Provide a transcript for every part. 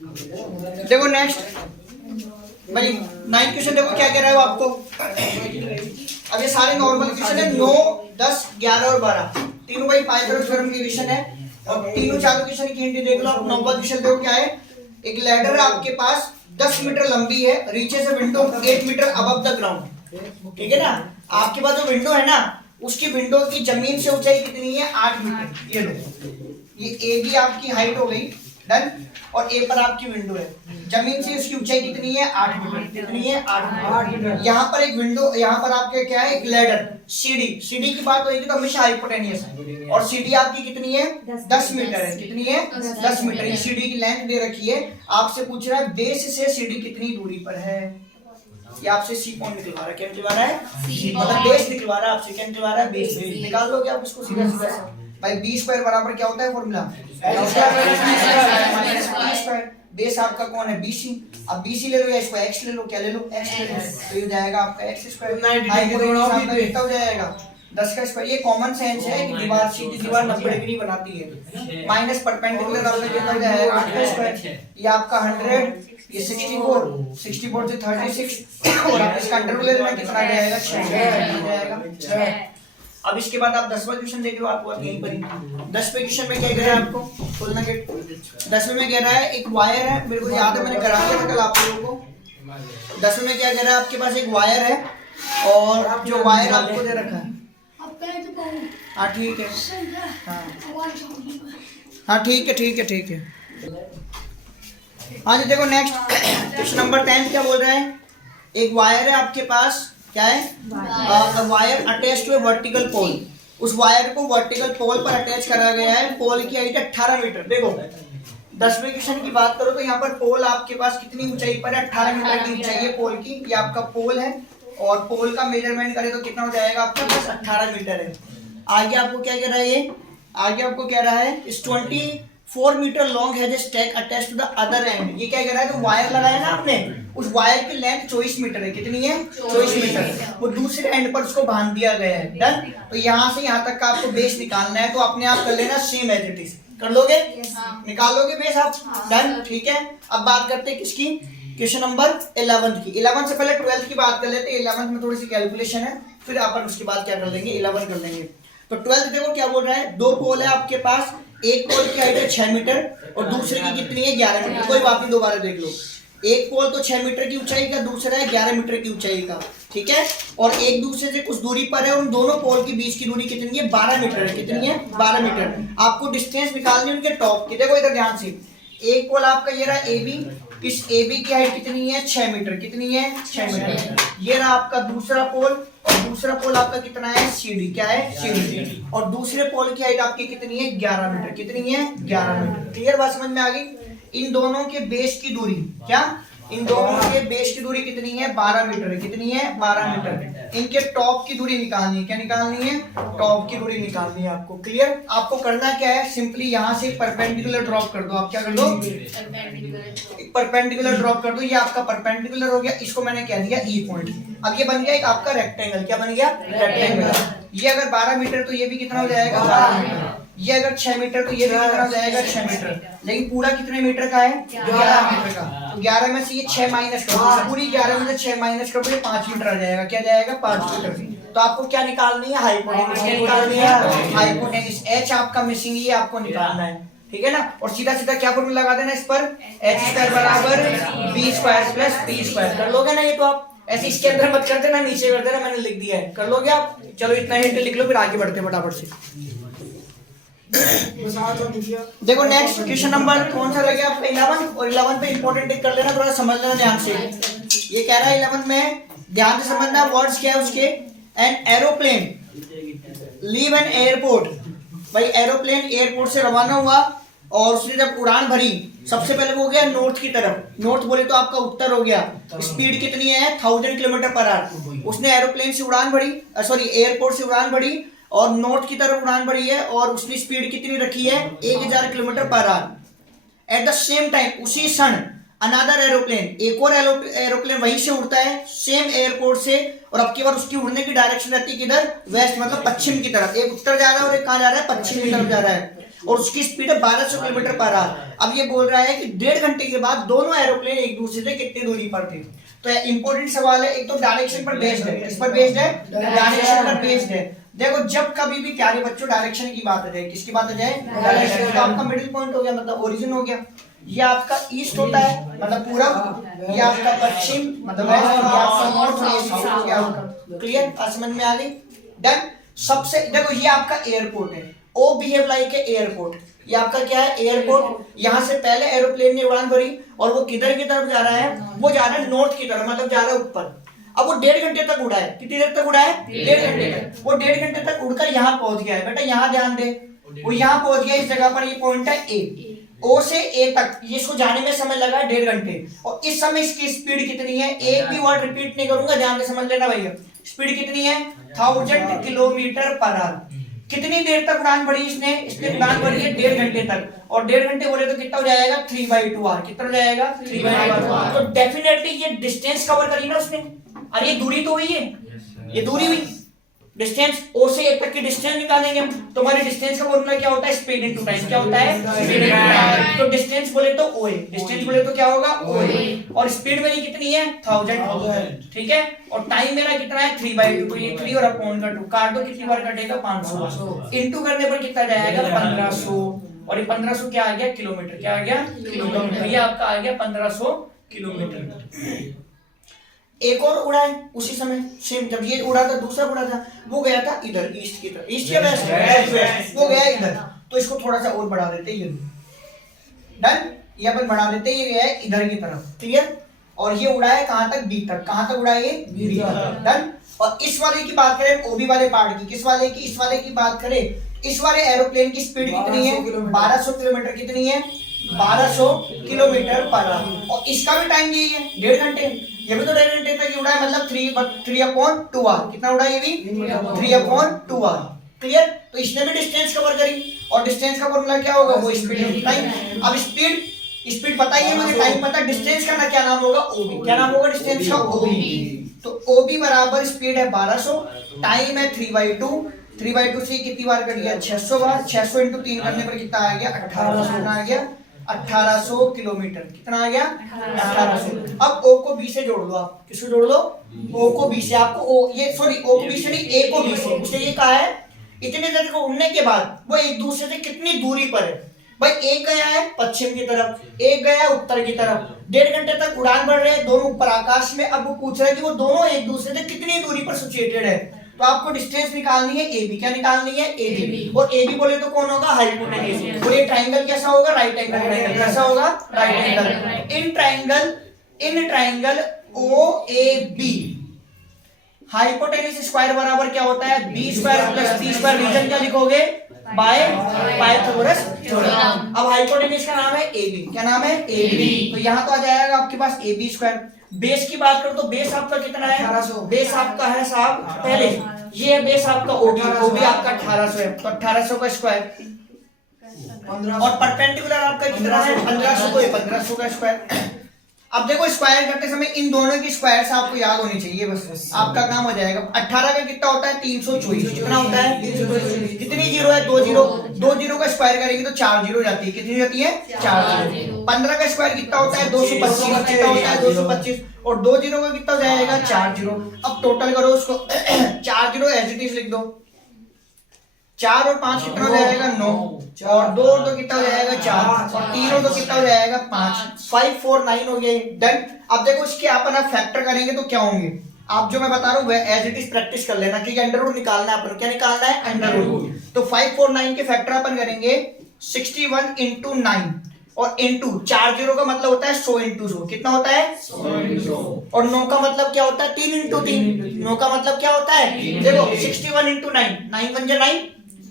देखो नेक्स्ट भाई 9 क्वेश्चन देखो क्या कह रहा है वो आपको। अब ये सारे नॉर्मल क्वेश्चन है, 9, 10, 11 और 12 तीनों भाई पाइथागोरस थ्योरम के क्वेश्चन है। और तीनों चारों क्वेश्चन की हिंट देख लो आप। नंबर क्वेश्चन देखो क्या है, एक लैडर है आपके पास 10 मीटर लंबी है, reaches a window 8 metre above the ground. ठीक है ना, आपके पास जो विंडो है ना उसकी विंडो की जमीन से ऊंचाई कितनी है 8 मीटर। ये लो, ये ए बी आपकी हाइट हो गई, डन। और ए पर आपकी विंडो है, जमीन से उसकी ऊंचाई कितनी है 8 मीटर। कितनी है 8 मीटर। यहाँ पर एक विंडो, यहाँ पर आपके क्या है एक लैडर सीढ़ी। सीढ़ी की बात होगी तो हमेशा हाइपोटेनियस है, और सीढ़ी आपकी कितनी है 10 मीटर है। कितनी है 10 मीटर। ये सीढ़ी की लेंथ दे रखी है, आपसे पूछ रहा है बेस से सीढ़ी कितनी दूरी पर है। ये आपसे सी पॉइंट निकलवा रहा है, क्या निकलवा रहा है मतलब बेस निकलवा रहा है आपसे। क्या निकलवा रहा है बेस। निकाल लोगे आप इसको सीधा सीधा भाई। बी स्क्वायर बराबर क्या होता है फॉर्मूला, बेस आपका कौन है बीसी। अब बीसी ले लो या इसको एक्स ले लो, क्या ले लो एक्स ले लो, तो ये हो जाएगा आपका एक्स स्क्वायर। कितना हो जाएगा 10 का स्क्वायर। ये कॉमन सेंस है कि दीवार सीधी दीवार 90 डिग्री बनाती है, माइनस परपेंडिकुलर आपका कितना हो जाएगा 8 का स्क्वायर। ये आपका 100, ये 64 से 36 और आप इसका अंडर रूट ले लेना कितना आ जाएगा 6। अब इसके बाद आप 10वां क्वेश्चन देख लो, आपको यहीं पर ही 10वें क्वेश्चन में क्या कह रहा है आपको खोलना गेट। 10वें में कह रहा है एक वायर है, मेरे को याद है मैंने करा दिया था कल आप लोगों को। 10वें में क्या कह रहा है आपके पास एक वायर है, और जो वायर आपको दे रखा है हाँ ठीक है, हाँ ठीक है। हाँ जी देखो नेक्स्ट क्वेश्चन नंबर 10 क्या बोल रहा है, एक वायर है आपके पास, क्या है wire attach to a vertical pole. उस वायर को वर्टिकल पोल पर अटैच करा गया है, पोल की हाइट 18 मीटर। देखो 10वें क्वेश्चन की बात करो तो यहाँ पर पोल आपके पास कितनी ऊंचाई पर है 18 मीटर की ऊंचाई है पोल की। ये आपका पोल है, और पोल का मेजरमेंट करें तो कितना हो जाएगा आपके पास 18 मीटर है। आगे आपको क्या कह रहा है, ये आगे आपको कह रहा है इस 24 मीटर लॉन्ग है stake attach to the other end. ये क्या कह रहा है, तो वायर लगाया ना आपने, उस वायर की लेंथ 24 मीटर है। कितनी है 24 मीटर। वो दूसरे एंड पर उसको बांध दिया गया है, डन। तो यहाँ से यहाँ तक का आपको बेस निकालना है, तो अपने आप कर लेना सेम एज इट इज। कर लोगे निकाल लोगे बेस आप, डन ठीक है। अब बात करते हैं किसकी, क्वेश्चन नंबर 11 की। 11 से पहले 12 की बात कर लेते हैं। 11 में थोड़ी सी कैलकुलेशन है, फिर अपन उसके बाद क्या कर लेंगे 11 कर लेंगे। तो 12 देखो क्या बोल रहा है, दो पोल है आपके पास, एक पोल की हाइट है 6 मीटर और दूसरे की कितनी है 11 मीटर। कोई बात नहीं, दोबारा देख लो, एक पोल तो 6 मीटर की ऊंचाई का, दूसरा है 11 मीटर की ऊंचाई का, ठीक है। और एक दूसरे से कुछ दूरी पर है, उन दोनों पोल के बीच की दूरी कितनी है 12 मीटर है। कितनी है 12 मीटर। आपको डिस्टेंस निकालनी है उनके टॉप की। देखो इधर ध्यान से, एक पोल आपका ये रहा ए बी, इस ए बी की हाइट कितनी है 6 मीटर। कितनी है 6 मीटर। ये रहा आपका दूसरा पोल, और दूसरा पोल आपका कितना है सी डी, क्या है सी डी। और दूसरे पोल की हाइट आपकी कितनी है 11 मीटर। कितनी है 11 मीटर। क्लियर बात समझ में आ गई। इन दोनों के बेस की दूरी, क्या इन दोनों के बेस की दूरी कितनी है 12 मीटर है। कितनी है 12 मीटर। इनके टॉप की दूरी निकालनी है, क्या निकालनी है टॉप की दूरी निकालनी है आपको। क्लियर। आपको करना क्या है, सिंपली यहाँ से परपेंडिकुलर ड्रॉप कर दो। आप क्या कर दो परपेंडिकुलर ड्रॉप कर दो। ये आपका परपेंडिकुलर हो गया, इसको मैंने कह दिया ई पॉइंट। अब ये बन गया एक आपका रेक्टेंगल। क्या बन गया रेक्टेंगल। ये अगर 12 मीटर तो ये भी कितना हो जाएगा 12 मीटर। ये अगर 6 मीटर तो ये भी कितना हो जाएगा 6 मीटर। लेकिन पूरा कितने मीटर का है 11 मीटर का। तो 11 में से ये 6 माइनस कर दो, पूरी 11 में से 6 माइनस कर दो, ये 5 मीटर आ जाएगा। क्या जाएगा 5 मीटर। तो आपको क्या निकालनी है हाइपोटेन्यूज। क्या निकालनी है हाइपोटेन्यूज। एच आपका मिसिंग, ये आपको निकालना है, ठीक है ना। और सीधा सीधा क्या फॉर्मूला लगा देना इस पर, एच स्क्वायर बराबर B square plus P square. कर लोगे ना ये, तो आप ऐसे इसके अंदर मत कर देना, नीचे कर देना, मैंने लिख दिया है। कर लोगे आप। चलो इतना हिंट लिख लो, फिर आगे बढ़ते फटाफट से। देखो नेक्स्ट क्वेश्चन नंबर कौन सा लगे आपका 11। और 11 पे इंपॉर्टेंट कर लेना, थोड़ा समझ लेना ध्यान से। ये कह रहा है 11 में ध्यान से समझना वर्ड्स क्या है उसके। An aeroplane leave an airport. भाई एरोप्लेन एयरपोर्ट से रवाना हुआ, और उसने जब उड़ान भरी, सबसे पहले वो गया नॉर्थ की तरफ। नॉर्थ बोले तो आपका उत्तर हो गया। स्पीड कितनी है 1000 किलोमीटर पर आवर। उसने एरोप्लेन से उड़ान भरी, सॉरी एयरपोर्ट से उड़ान भरी, और नॉर्थ की तरफ उड़ान भरी है, और उसने स्पीड कितनी रखी है 1000 kilometre per hour. At the same time उसी क्षण अनदर एरोप्लेन, एक और एरोप्लेन वहीं से उड़ता है सेम एयरपोर्ट से, और अब की बार उसकी उड़ने की डायरेक्शन रहती है किधर वेस्ट, मतलब पश्चिम की तरफ। एक उत्तर जा रहा है और एक कहाँ जा रहा है पश्चिम की तरफ जा रहा है। और उसकी स्पीड है 1200 किलोमीटर पर आवर। अब ये बोल रहा है कि 1.5 घंटे के बाद दोनों एरोप्लेन एक दूसरे से कितनी दूरी पर थे। तो इंपॉर्टेंट सवाल है, एक तो डायरेक्शन पर बेस्ड है। किस पर बेस्ड है? डायरेक्शन पर बेस्ड है। देखो जब कभी भी प्यारे बच्चों डायरेक्शन की बात आ जाए, किसकी बात आ जाए? डायरेक्शन। तो आपका मिडिल पॉइंट हो गया, मतलब ओरिजिन हो गया। ये आपका ईस्ट होता है मतलब पूरब, ये आपका पश्चिम मतलब वेस्ट, ये आपका नॉर्थ, ये साउथ हो गया आपका। क्लियर? समझ में आ गई? डन। सबसे देखो ये आपका एयरपोर्ट है, ओ बिहेव लाइक ए एयरपोर्ट। ये आपका क्या है? एयरपोर्ट। यहाँ से पहले एरोप्लेन ने उड़ान भरी और वो किधर की तरफ जा रहा है? वो जा रहा है नॉर्थ की तरफ, मतलब जा रहा है ऊपर। अब वो 1.5 घंटे तक उड़ा है। कितनी देर तक उड़ा है? 1.5 घंटे तक। वो 1.5 घंटे तक उड़कर यहाँ पहुंच गया है। बेटा यहाँ ध्यान दे, वो यहाँ पहुंच गया, इस जगह पर। ये पॉइंट है ए, ओ से ए तक। ये इसको जाने में समय लगा 1.5 घंटे। और इस समय इसकी स्पीड कितनी है? एक भी वर्ड रिपीट नहीं करूंगा, ध्यान से समझ लेना भैया। स्पीड कितनी है? 1000 किलोमीटर पर आवर। कितनी देर तक उड़ान भरी इसने? इसने उड़ान भरी है 1.5 घंटे तक। और 1.5 घंटे बोले तो कितना हो जाएगा? 3/2 आवर। कितना हो जाएगा? 3/2 आवर। तो डेफिनेटली ये डिस्टेंस कवर करी ना उसने। अरे ये दूरी तो हुई है, ये दूरी हुई। डिस्टेंस ओ से ए तक की डिस्टेंस निकालेंगे हम, तो हमारे डिस्टेंस का फॉर्मूला क्या होता है? Speed into time. क्या होता है? Speed into time. तो डिस्टेंस बोले तो ओए, डिस्टेंस बोले तो क्या होगा? ओए। और स्पीड मेरी कितनी है? 1000। ठीक है। और टाइम मेरा कितना है? 3/2। तो ये 3 और अपॉन का 2 काट दो, कितनी बार कटेगा? 500। इनटू करने पर कितना जाएगा? 1500। और ये 1500 क्या आ गया? किलोमीटर। क्या आ गया? किलोमीटर। ये आपका आ गया 1500 किलोमीटर। एक और उड़ा है उसी समय सेम, जब ये उड़ा था दूसरा उड़ा था, वो गया था इधर ईस्ट की तरफ। ईस्ट या वेस्ट? वो गया इधर। तो इसको थोड़ा सा और बढ़ा देते, ये डन। ये अपन बढ़ा देते, ये गया है इधर की तरफ। क्लियर? और ये उड़ा है कहां तक? बी तक। कहां तक उड़ा है? बी तक। डन। और इस वाले की बात करें, ओबी वाले पार्ट की। किस वाले की? इस वाले की बात करें, इस वाले एरोप्लेन की स्पीड कितनी है? 1200 किलोमीटर। कितनी है? 1200 किलोमीटर पर आवर। और इसका भी टाइम यही है, 1.5 घंटे। ये भी तो 1.5 घंटे तक उड़ा है, मतलब 3/2 आवर। कितना उड़ा? ये भी 3/2 आवर। क्लियर? तो इसने भी डिस्टेंस कवर करी। और डिस्टेंस का फॉर्मूला क्या होगा? वो स्पीड इनटू टाइम। अब स्पीड पता ही है मुझे, टाइम पता। डिस्टेंस का ना क्या नाम होगा? ओबी। क्या नाम होगा डिस्टेंस का? ओबी। तो ओबी बराबर स्पीड है 1200, टाइम है 3/2। 3/2 से कितनी बार कट गया? 600 बार। 600 इंटू 3 करने पर कितना आ गया? 1800 आ गया। 1800 किलोमीटर। कितना आ गया? 1800। अब ओ को बी से जोड़ लो आप। किसको जोड़ लो? ओ को बी से। आपको ओ, ये सॉरी, ओ को बी से नहीं, ए को बी से। उसने ये कहा है इतने देर को उड़ने के बाद वो एक दूसरे से कितनी दूरी पर है। भाई एक गया है पश्चिम की तरफ, एक गया है उत्तर की तरफ। 1.5 घंटे तक उड़ान बढ़ रहे हैं दोनों ऊपर आकाश में। अब वो पूछ रहा है कि वो दोनों एक दूसरे से कितनी दूरी पर सिचुएटेड है। तो आपको डिस्टेंस निकालनी है ए बी। क्या निकालनी है? A B. और ए बी बोले तो कौन होगा? हाइपोटेन्यूज। और ये ट्रायंगल कैसा होगा? Right angle triangle. कैसा होगा? Right angle. In triangle O A B hypotenuse square बराबर क्या होता है? B square plus C square. Reason क्या लिखोगे? By Pythagoras theorem. अब हाइपोटेन्यूज का नाम है ए बी। क्या नाम है? A B. तो यहाँ तो आ जाएगा आपके पास ए बी स्क्वायर। बेस की बात करो तो बेस आपका कितना है? 1800। बेस आपका है साहब पहले, ये है बेस आपका ओबी। ओबी आपका 1800 है, तो 1800 का स्क्वायर। और परपेंडिकुलर आपका कितना है? 1500 को 1500 का स्क्वायर। अब देखो स्क्वायर करते समय इन दोनों की स्क्वायर से आपको याद होनी चाहिए, बस आपका काम हो जाएगा। 18 का कितना होता है? 324। कितना होता है? 324। कितनी जीरो है? 2 जीरो। 2 जीरो का स्क्वायर करेंगे तो 4 जीरो जाती है। कितनी जाती है? 4 जीरो। 15 का स्क्वायर कितना होता है? 225। कितना होता है? 225। और 2 जीरो का कितना हो जाएगा? 4 जीरो। अब टोटल करो उसको 4 जीरो एज इट इज लिख दो। 4 और 5 कितना हो जाएगा? 9। और 2 और 2 कितना हो जाएगा? 4। और 3 और 2 कितना हो जाएगा? 5। 5 4 9 हो गया। डन। अब देखो इसके अपन फैक्टर करेंगे तो क्या होंगे? आप जो मैं बता रहा हूँ वह एज इट इज प्रैक्टिस कर लेना, क्योंकि अंडर रूट निकालना है अपन। क्या निकालना है? Under root. तो 5 4 9 के फैक्टर अपन करेंगे 61 इंटू 9 और इंटू 4 जीरो का मतलब होता है 100 इंटू 100। कितना होता है? 100 इंटू 100। और 9 का मतलब क्या होता है? 3 इंटू 3। 9 का मतलब क्या होता है? देखो 61 इंटू 9, 9 1 9,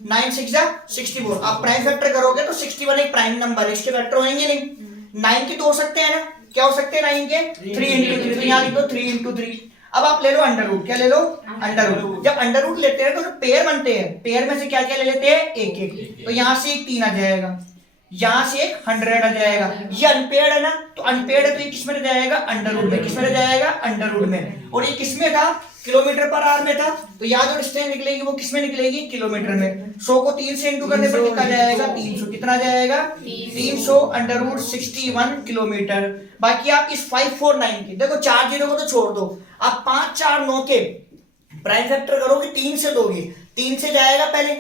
9 6 64। आप प्राइम फैक्टर करोगे तो 61 एक प्राइम नंबर है, इसके फैक्टर होंगे नहीं। 9 के तो हो सकते हैं ना? क्या हो सकते हैं 9 के? 3 इंटू 3। यहाँ लिख दो 3 इंटू 3। अब आप ले लो अंडर रूट। क्या ले लो? Under root. जब अंडर रूट लेते हैं तो जो पेयर बनते हैं, पेयर में से क्या क्या ले लेते हैं? एक एक। तो यहाँ से एक 3 आ जाएगा, यहाँ से एक 100 आ जाएगा। ये अनपेयर्ड है ना, तो अनपेयर्ड है तो ये किसमें रह जाएगा, अंडर रूट में। किसमें रह जाएगा, अंडर रूट में। और ये किसमें था, किलोमीटर पर आवर में था, तो यहाँ जो डिस्टेंस निकलेगी वो किसमें निकलेगी, किलोमीटर में। 100 को 3 से इंटू करने पर कितना जाएगा, 300। कितना जाएगा, 300 अंडर रूट 61 किलोमीटर। बाकी आप इस 549 के देखो 4 जीरो को तो छोड़ दो, आप 5 4 9 के प्राइम फैक्टर करोगे 3 से दोगे, 3 से जाएगा पहले,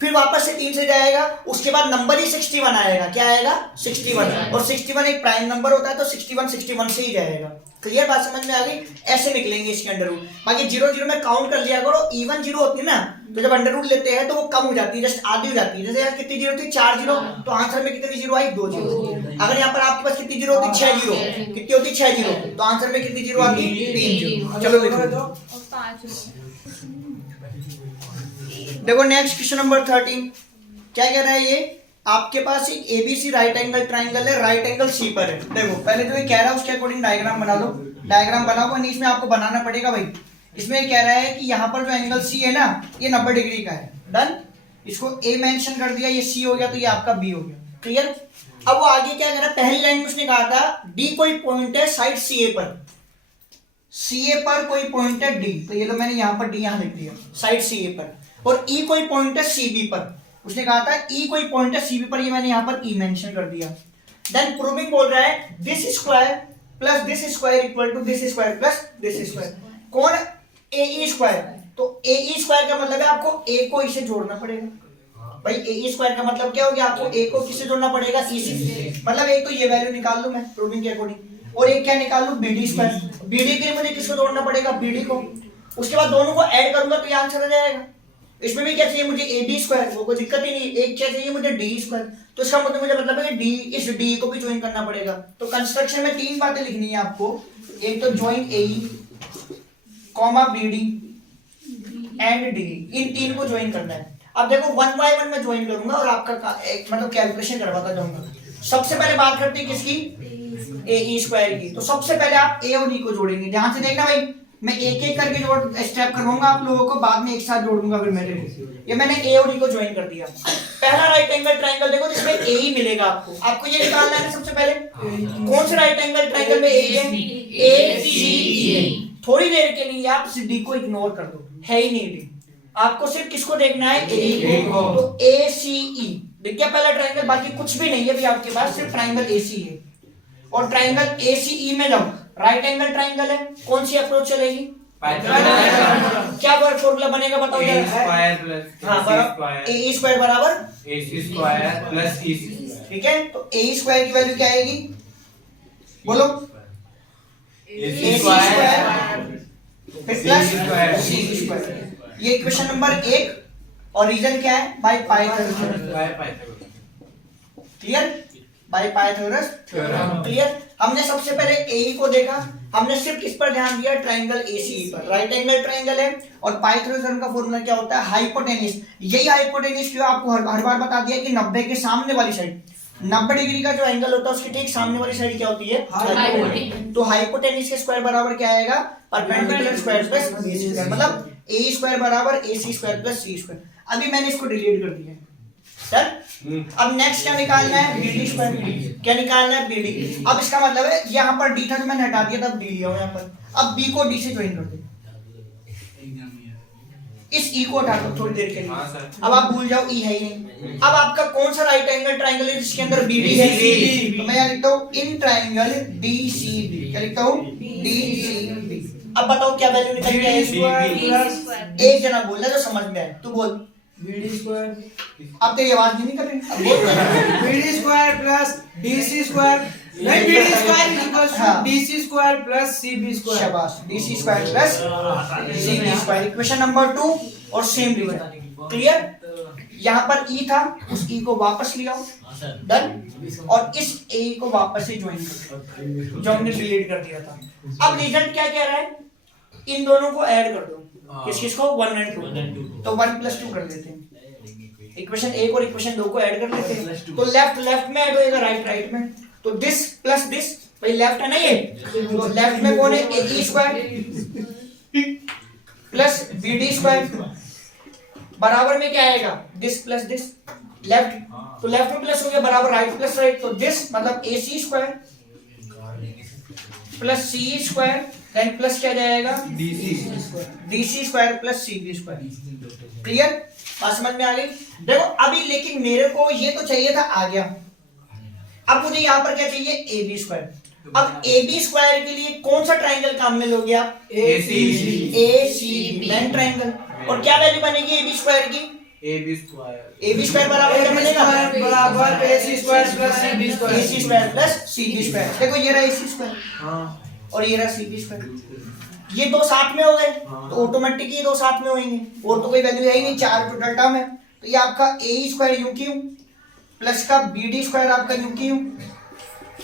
फिर वापस से 3 से जाएगा, उसके बाद नंबर ही 61 आएगा। क्या आएगा, 61। और 61 एक प्राइम नंबर होता है तो 61 से ही जाएगा। क्लियर, बात समझ में आ गई। ऐसे निकलेंगे इसके अंडर रूट। बाकी 0 0 में काउंट कर लिया करो। इवन जीरो होती है ना, तो जब अंडर रूट लेते हैं तो वो कम हो जाती है, जस्ट आधी हो जाती है। जैसे यार कितनी जीरो थी, 4 जीरो, तो आंसर में कितनी जीरो आई, 2 जीरो। अगर यहाँ पर आपके पास कितनी जीरो होती, 6 जीरो, कितनी होती, 6 जीरो, तो आंसर में कितनी जीरो आती, 3 जीरो। चलो देखो नेक्स्ट क्वेश्चन नंबर 13 क्या कह रहा है। ये आपके पास एक एबीसी राइट एंगल ट्राइंगल है, राइट एंगल सी पर है। देखो पहले जो ये कह रहा है उसके अकॉर्डिंग डायग्राम बना लो। डायग्राम बनाओ, नहीं इसमें आपको बनाना पड़ेगा भाई। इसमें कह रहा है कि यहाँ पर जो एंगल सी है ना, ये 90 डिग्री का है। डन, इसको ए मेंशन कर दिया, ये सी हो गया, तो ये आपका बी हो गया। क्लियर। अब वो आगे क्या कह रहा है, पहली लाइन में उसने कहा था डी कोई पॉइंट है साइड सी ए पर, सीए पर कोई पॉइंट है डी, तो ये लो मैंने यहाँ पर डी यहाँ लिख दिया साइड सीए पर। और ई कोई पॉइंट है सीबी पर, उसने कहा था ई कोई पॉइंट है सीबी पर, ये मैंने यहाँ पर ई मेंशन कर दिया। देन प्रूविंग बोल रहा है this square plus this square equal to this square plus this square. कौन, ए ई स्क्वायर। तो ए ई स्क्वायर का मतलब है आपको ए को इसे जोड़ना पड़ेगा। भाई ए ई स्क्वायर का मतलब क्या हो गया, आपको ए को किससे जोड़ना पड़ेगा, ई से। मतलब एक तो ये वैल्यू निकाल लूं मैं प्रूविंग के अकॉर्डिंग, और एक क्या निकाल लूं, बीडी स्क्वायर। बीडी के लिए मुझे किसको जोड़ना पड़ेगा, बीडी को। उसके बाद दोनों को ऐड करूंगा तो ये आंसर आ जाएगा। इसमें भी क्या चाहिए मुझे, ए बी स्क्वायर, वो कोई दिक्कत ही नहीं। एक क्या चाहिए मुझे, डी स्क्वायर। तो इसका मतलब है कि डी, इस डी को भी ज्वाइन करना पड़ेगा। तो कंस्ट्रक्शन में 3 बातें लिखनी है आपको। एक तो join A comma B D and D, इन 3 को ज्वाइन करना है। अब देखो 1 बाय 1 मैं ज्वाइन करूंगा और आपका एक मतलब कैलकुलेशन करवाता जाऊंगा। सबसे पहले बात करते हैं किसकी, ए ई स्क्वायर की। तो सबसे पहले आप ए और ई को जोड़ेंगे। ध्यान से देखना भाई, मैं एक एक करके जोड़ स्टेप करवाऊंगा आप लोगों को, बाद में एक साथ जोड़ दूंगा। फिर मेरे ये मैंने ए और ई को ज्वाइन कर दिया। पहला राइट एंगल ट्रायंगल देखो जिसमें ए ही मिलेगा आपको। आपको ये निकालना है सबसे पहले, कौन से राइट एंगल ट्रायंगल में ए है, ए सी ई। थोड़ी देर के लिए आप डी को इग्नोर कर दो, है ही नहीं डी। आपको सिर्फ किसको देखना है, ए को। तो ए सी ई दिख गया पहला ट्रायंगल, बाकी कुछ भी नहीं है भी आपके पास, सिर्फ ट्रायंगल ए सी है। और ट्रायंगल ए सी ई में जाओ, राइट एंगल ट्रायंगल है, कौन सी अप्रोच चलेगी, क्या फॉर्मूला बनेगा बताओ जरा। स्क्वायर प्लस ए स्क्वायर बराबर ए सी स्क्वायर प्लस ई सी। ठीक है, तो ए स्क्वायर की वैल्यू क्या आएगी, बोलो, ए सी सी स्क्वायर प्लस सी स्क्वायर। ये क्वेश्चन नंबर 1। और रीजन क्या है, by Pythagoras. Clear, bye Pythagoras theorem. Clear. हमने सबसे पहले ए को देखा, हमने सिर्फ किस पर ध्यान दिया, ट्रायंगल एसीई पर। राइट एंगल ट्रायंगल है और पाइथागोरस थ्योरम का फॉर्मूला क्या होता है, हाइपोटेन्यूस। यही हाइपोटेन्यूस क्यों आपको हर बार बता दिया कि 90 के सामने वाली साइड, 90 डिग्री का जो एंगल होता है उसके ठीक सामने वाली साइड क्या होती है, हाइपोटेन्यूस। तो हाइपोटेन्यूस के स्क्वायर बराबर क्या आएगा, perpendicular square plus base square. मतलब ए स्क्वायर बराबर ए सी स्क्वायर प्लस सी स्क्वायर। अभी मैंने इसको डिलीट कर दिया सर। अब नेक्स्ट क्या निकालना है, बीडी स्क्वायर। क्या निकालना है, बीडी। अब इसका मतलब है यहाँ पर डी था जो मैंने हटा दिया था, अब डी लिया हूं यहाँ पर। अब बी को डी से ज्वाइन कर दो, इस ई को हटा दो थोड़ी देर के लिए। अब आप भूल जाओ ई है ही नहीं। अब आपका कौन सा राइट एंगल ट्रायंगल है जिसके अंदर बीडी है, तो मैं यहाँ लिखता हूँ इन ट्रायंगल डीसीबी। क्या लिखता हूँ, डीसीबी। अब बताओ क्या वैल्यू निकल गया है, एक जना बोल रहा जो समझ में आए, तू बोल, बीडी स्क्वायर। अब तेरी आवाज नहीं निकल रही, अब बोल। BD square plus DC square, नहीं BD square equals to DC square plus CB square. शाबाश, DC square plus CB square. Equation number 2 और सेम रीजन। क्लियर। यहाँ पर ई था, उस ई को वापस ले आओ, डन। और इस ए को वापस से ज्वाइन कर दो जो हमने डिलीट कर दिया था। अब रिजल्ट क्या कह रहा है, इन दोनों को ऐड कर दो, किस किस को, 1 और 2। तो 1 + 2 कर देते हैं। इक्वेशन 1 और इक्वेशन 2 को ऐड कर लेते हैं। तो लेफ्ट में ऐड होएगा, राइट में। तो दिस प्लस दिस, भाई लेफ्ट है ना ये, तो लेफ्ट में कौन है, A square plus B D square बराबर में क्या आएगा, दिस प्लस दिस। लेफ्ट तो लेफ्ट में प्लस हो गया बराबर राइट प्लस राइट, तो दिस मतलब AC square plus CE square then plus क्या जाएगा DC square plus CB square. Clear, बात समझ में आ गई? देखो अभी लेकिन मेरे को ये तो चाहिए था, आ गया। अब मुझे यहाँ पर क्या चाहिए, AB स्क्वायर। अब AB स्क्वायर के लिए कौन सा ट्राइंगल काम में लोगे आप, ACB लाइन ट्राइंगल। और क्या वैल्यू बनेगी AB स्क्वायर की, AB स्क्वायर बराबर क्या बनेगा, बराबर AC square plus CB square. AC square plus CB square. देखो ये रहा AC स्क्वायर हाँ और ये रहा CB स्क्वायर, ये दो साथ में हो गए तो ऑटोमेटिक ये दो साथ में होंगे, और तो कोई वैल्यू है ही नहीं, 4 टोटल टर्म है। तो ये आपका AE स्क्वायर यूं क्यों प्लस का BD स्क्वायर आपका यूं क्यों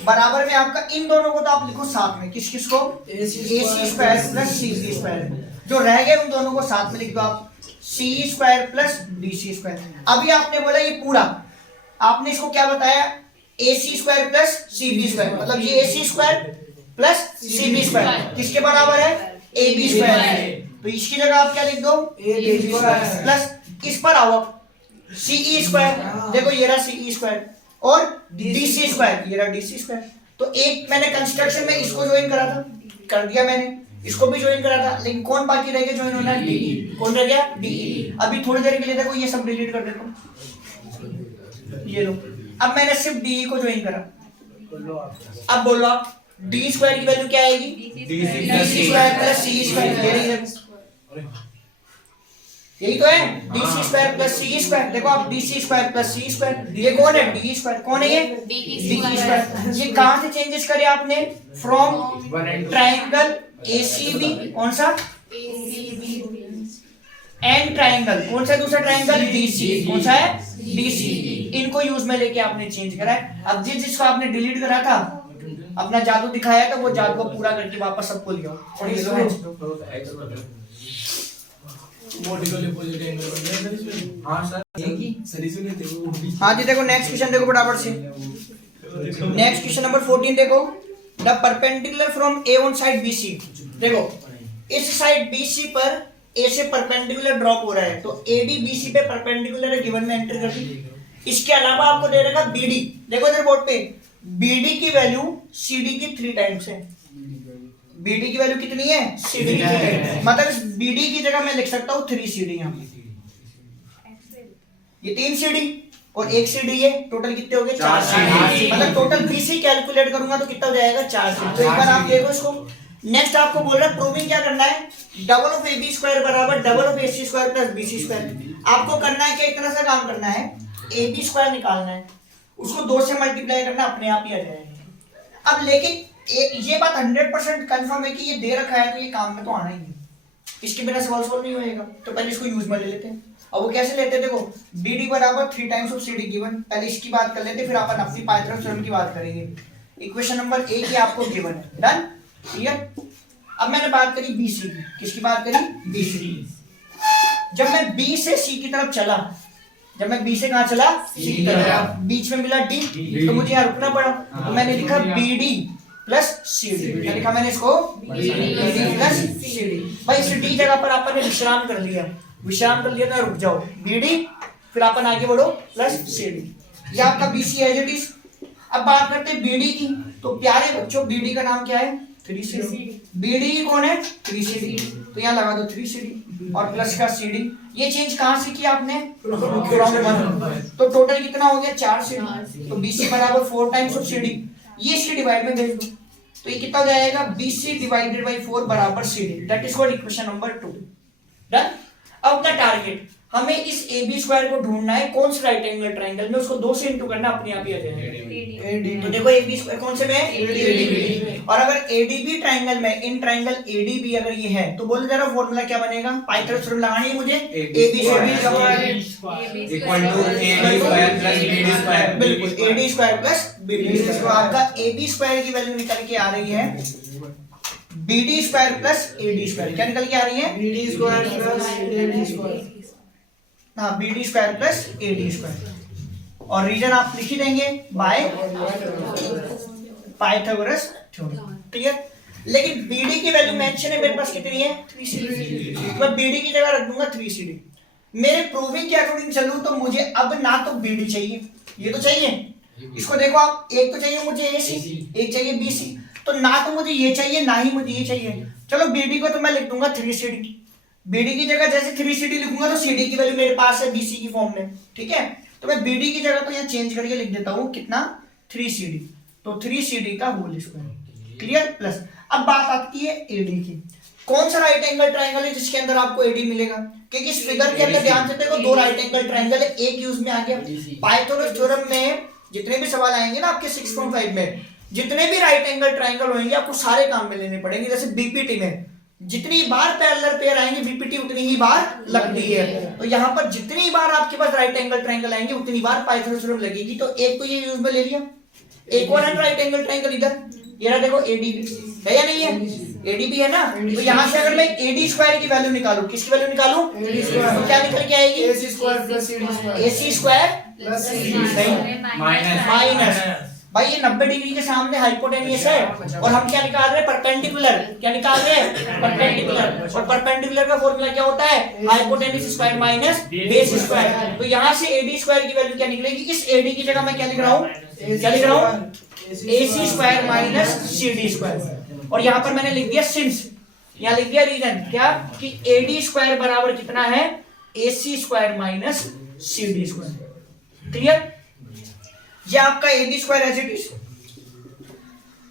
बराबर में आपका, इन दोनों को तो आप लिखो साथ में, किस किस को, AC square plus CB square. जो रह गए उन दोनों को साथ में लिख दो आप, CE square plus DC square. अभी आपने बोला ये पूरा, आपने इसको क्या बताया, AC square plus CB square, मतलब ये AC square plus CB square किसके बराबर है, AB स्क्वायर। तो इसकी जगह आप क्या लिख दो, AB स्क्वायर प्लस इस पर आओ CE स्क्वायर, देखो ये रहा CE स्क्वायर और DC स्क्वायर, ये रहा DC स्क्वायर। तो एक मैंने कंस्ट्रक्शन में इसको ज्वाइन करा था, कर दिया मैंने, इसको भी ज्वाइन करा था, लेकिन कौन बाकी रह गया ज्वाइन होना, DE। कौन रह गया, DE। अभी थोड़ी देर के लिए देखो ये सब डिलीट कर देता हूं, ये लो। अब मैंने सिर्फ DE को ज्वाइन करा, अब बोलो आप D स्क्वायर की वैल्यू क्या आएगी, DC square plus CE square, यही तो है, DC square plus CE square. देखो आप DC square plus CE square, ये कौन है, DE स्क्वायर। कौन है ये, DE स्क्वायर। ये कहां से चेंजेस करे आपने, फ्रॉम ट्राइंगल ACB, कौन सा, एंड ट्राइंगल, कौन सा दूसरा ट्राइंगल, DC, कौन सा है, DC। इनको यूज में लेके आपने चेंज करा है। अब जिसको आपने डिलीट करा था, अपना जादू दिखाया था, वो जादू को पूरा करके वापस सबको लिया। और ये लो हाँ जी, देखो नेक्स्ट क्वेश्चन देखो फटाफट से। नेक्स्ट क्वेश्चन नंबर 14 देखो, the perpendicular from A on side BC। देखो इस साइड BC पर A से परपेंडिकुलर ड्रॉप हो रहा है, तो AD BC पे परपेंडिकुलर है, गिवन में एंटर कर दी। इसके अलावा आपको दे रखा BD, देखो इधर बोर्ड पे BD की वैल्यू CD की 3 टाइम्स है। BD की वैल्यू कितनी है, CD की 3 टाइम्स, मतलब इस BD की जगह मैं लिख सकता हूँ 3 CD। यहाँ ये 3 CD और 1 CD है, टोटल कितने हो गए, 4 CD। मतलब टोटल BC कैलकुलेट करूंगा तो कितना हो जाएगा, 4 CD। तो एक बार आप देखो इसको। नेक्स्ट आपको बोल रहा है प्रूविंग क्या करना है, डबल ऑफ AB स्क्वायर बराबर double of AC square plus BC square. आपको करना है क्या, इतना सा काम करना है, AB स्क्वायर निकालना है, उसको 2 से मल्टीप्लाई करना, अपने आप ही आ जाएगा। अब लेकिन ये बात 100% कंफर्म है कि ये दे रखा है तो ये काम में तो आना ही नहीं, इसके बिना सवाल सॉल्व नहीं होएगा। तो पहले इसको यूज में ले लेते हैं। अब वो कैसे लेते हैं, देखो BD बराबर 3 टाइम्स ऑफ CD गिवन, पहले इसकी बात कर लेते हैं, फिर अपन अपनी पाइथागोरस थ्योरम की बात करेंगे। इक्वेशन नंबर 1 ये आपको गिवन है, डन, क्लियर। अब मैंने बात करी BC की, किसकी बात करी, BC। जब मैं B से C की तरफ चला, जब मैं B से कहां चला, C की तरफ, बीच में मिला D, तो मुझे यहाँ रुकना पड़ा, तो मैंने लिखा BD प्लस CD। क्या लिखा मैंने इसको, BD प्लस CD। भाई इस D जगह पर आपने विश्राम कर लिया, विश्राम कर लिया तो रुक जाओ, BD फिर अपन आगे बढ़ो प्लस CD। ये आपका BC है जो। अब बात करते हैं BD की, तो प्यारे बच्चों BD का नाम क्या है, 3 CD। BD कौन है, 3 CD, तो यहाँ लगा दो 3 CD और प्लस का CD। ये चेंज कहां से किया आपने, फ्रॉम 1, तो टोटल कितना हो गया, 4 CD। तो BC बराबर 4 टाइम्स ऑफ CD, ये C डिवाइड में भेज दो, तो ये कितना हो जाएगा, BC डिवाइडेड बाय 4 बराबर CD। That is what equation number 2, done. अब अपना टारगेट, हमें इस AB स्क्वायर को ढूंढना है, कौन सा राइट एंगल ट्रायंगल में, उसको 2 से इंटू करना, अपने आप ही आ जाएगा। तो देखो AB स्क्वायर कौन से में, ADB। और अगर ADB ट्रायंगल में, इन ट्रायंगल ADB अगर ये है, तो बोल जरा फॉर्मूला क्या बनेगा, पाइथागोरस थ्योरम लगानी है मुझे, AB equal to AD square plus BD square. बिल्कुल, AD square plus BD square. तो आपका AB स्क्वायर की वैल्यू निकल के आ रही है BD square plus AD square. क्या निकल के आ रही है, BD square plus AD square. हाँ, BD square plus AD square. और रीजन आप लिख ही देंगे बाय पाइथागोरस थ्योरम, ठीक है। लेकिन BD की वैल्यू मेंशन है मेरे पास कितनी है, 3 CD। मैं BD की जगह रख दूंगा 3 CD। मेरे प्रूविंग के अकॉर्डिंग चलूं तो मुझे अब ना तो BD चाहिए ये तो चाहिए, इसको देखो आप, एक तो चाहिए मुझे AC, एक चाहिए BC, तो ना तो मुझे ये चाहिए ना ही मुझे ये चाहिए। चलो BD को तो मैं लिख दूंगा 3CD, BD की जगह जैसे 3CD लिखूंगा तो CD की वैल्यू मेरे पास है BC की फॉर्म में, ठीक है। तो मैं BD की जगह तो यहाँ चेंज करके लिख देता हूँ कितना 3CD, तो 3CD का होल स्क्वायर, क्लियर। प्लस अब बात आती है AD की, कौन सा राइट एंगल ट्राइंगल है जिसके अंदर आपको AD मिलेगा, क्योंकि इस फिगर के अंदर ध्यान से देखो दो राइट एंगल ट्राइंगल है, एक यूज में आ गया। पाइथागोरस थ्योरम में जितने भी सवाल आएंगे ना आपके 6.5 में, जितने भी राइट एंगल ट्राइंगल होंगे आपको सारे काम में लेने पड़ेंगे। जैसे BPT में जितनी बार पैरेलल पेयर आएंगे BPT उतनी ही बार लगती है, तो यहाँ पर जितनी बार आपके पास राइट एंगल ट्राइंगल आएंगे उतनी बार पाइथागोरस थ्योरम लगेगी। तो एक तो ये यूज में ले लिया, एक और है राइट एंगल ट्राइंगल इधर, ये रहा देखो ADB है या नहीं है, ADB है ना। तो यहाँ से अगर मैं AD स्क्वायर की वैल्यू निकालूं, किसकी वैल्यू निकालूं, AD स्क्वायर, तो क्या निकल के आएगी, AC square plus CD square, AC square plus CD नहीं माइनस भाई ये 90 डिग्री के सामने हाइपोटेनियस है, और हम क्या निकाल रहे हैं, परपेंडिकुलर। क्या निकाल रहे हैं, परपेंडिकुलर। और परपेंडिकुलर का फॉर्मूला क्या होता है, hypotenuse square minus base square. तो यहाँ से AD स्क्वायर की वैल्यू क्या निकलेगी, इस AD की जगह मैं क्या लिख रहा हूँ, क्या लिख रहा हूँ, AC square minus CD square. और यहाँ पर मैंने लिख दिया सिंस, यहाँ लिख दिया रीजन क्या, कि AD स्क्वायर बराबर कितना है, AC square minus CD square, clear. ये आपका AB square as it is,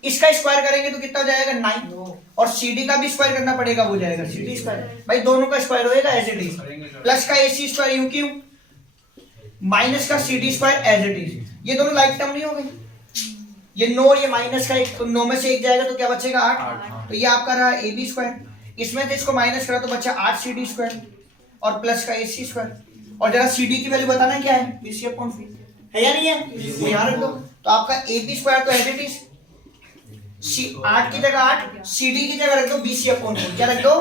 इसका स्क्वायर करेंगे तो कितना हो जाएगा 9, और CD का भी स्क्वायर करना पड़ेगा, हो जाएगा CD स्क्वायर। भाई दोनों का स्क्वायर होएगा एज इट इज, प्लस का AC स्क्वायर यूं क्यों, माइनस का CD square as it is. ये दोनों लाइक टर्म नहीं हो गए, ये 9 और ये माइनस का एक, तो 9 में से एक जाएगा तो क्या बचेगा 8, तो ये आपका रहा AB स्क्वायर। इसमें से इसको माइनस करा तो बचा 8 CD स्क्वायर और प्लस का AC स्क्वायर। और जरा CD की वैल्यू बताना क्या है, BC/3 है या नहीं है, तो यहाँ रख दो। तो आपका AB स्क्वायर तो एज इट इज, 8 की जगह 8, CD की जगह रख दो BC/4, क्या रख दो,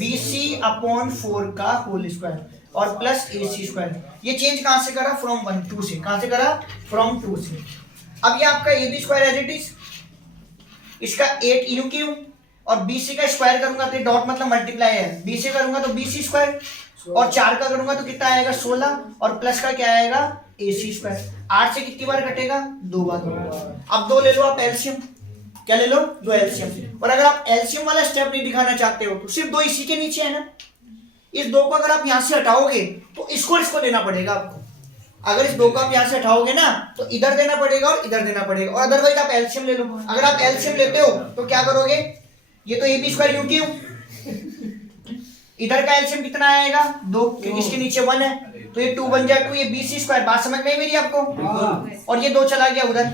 BC/4 का होल स्क्वायर और प्लस AC स्क्वायर। ये चेंज कहां से करा, फ्रॉम 1 2 से, कहां से करा, फ्रॉम 2 से। अब ये आपका AB square as it is, इसका 8 यूं क्यों, और BC का स्क्वायर करूंगा तो डॉट मतलब मल्टीप्लाई है, BC करूंगा तो BC स्क्वायर, और 4 का करूंगा तो कितना आएगा 16, और प्लस का क्या आएगा AC स्क्वायर। 8 से कितनी बार कटेगा, 2 बार। अब 2 ले लो आप एलसीएम, क्या ले लो, 2 एलसीएम। और अगर आप एलसीएम वाला स्टेप नहीं दिखाना चाहते हो तो सिर्फ 2 इसी के नीचे है ना, इस 2 को अगर आप यहाँ से हटाओगे तो इसको देना पड़ेगा आपको। अगर इस 2 को आप यहाँ से हटाओगे ना तो इधर देना पड़ेगा और इधर देना पड़ेगा, और अदरवाइज आप एलसीएम ले लो। अगर आप एलसीएम लेते हो तो क्या करोगे, ये तो AB स्क्वायर यूं क्यों, इधर का एलसीएम कितना आएगा 2, क्योंकि इसके नीचे 1 है, तो ये 2 बन जाए 2, ये BC स्क्वायर। बात समझ में आई मेरी आपको, और ये 2 चला गया उधर,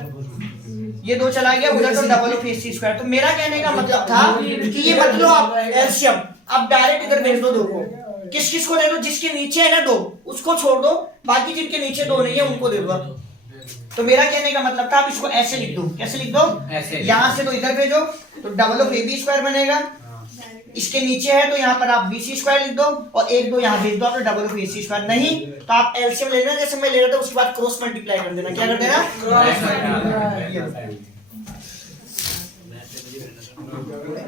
ये 2 चला गया उधर, तो डबल ऑफ AC स्क्वायर। तो मेरा कहने का मतलब था कि ये मत लो आप एलसीएम, आप डायरेक्ट इधर भेज दो 2 को। किस किस को दे दो, जिसके नीचे है ना 2 उसको छोड़ दो, बाकी जिनके नीचे 2 नहीं है उनको दे दो आप। तो मेरा कहने का मतलब था आप इसको ऐसे लिख दो, कैसे लिख दो, यहां से तो इधर भेजो तो डबल ऑफ AB स्क्वायर बनेगा, इसके नीचे है तो यहाँ पर आप BC स्क्वायर लिख दो, और 1 2 यहाँ भेज दो आप डबल ऑफ AC स्क्वायर। नहीं तो आप एलसीएम ले लेना, जैसे मैं ले रहा था उसके बाद क्रॉस मल्टीप्लाई कर देना, क्या कर देना, क्रॉस।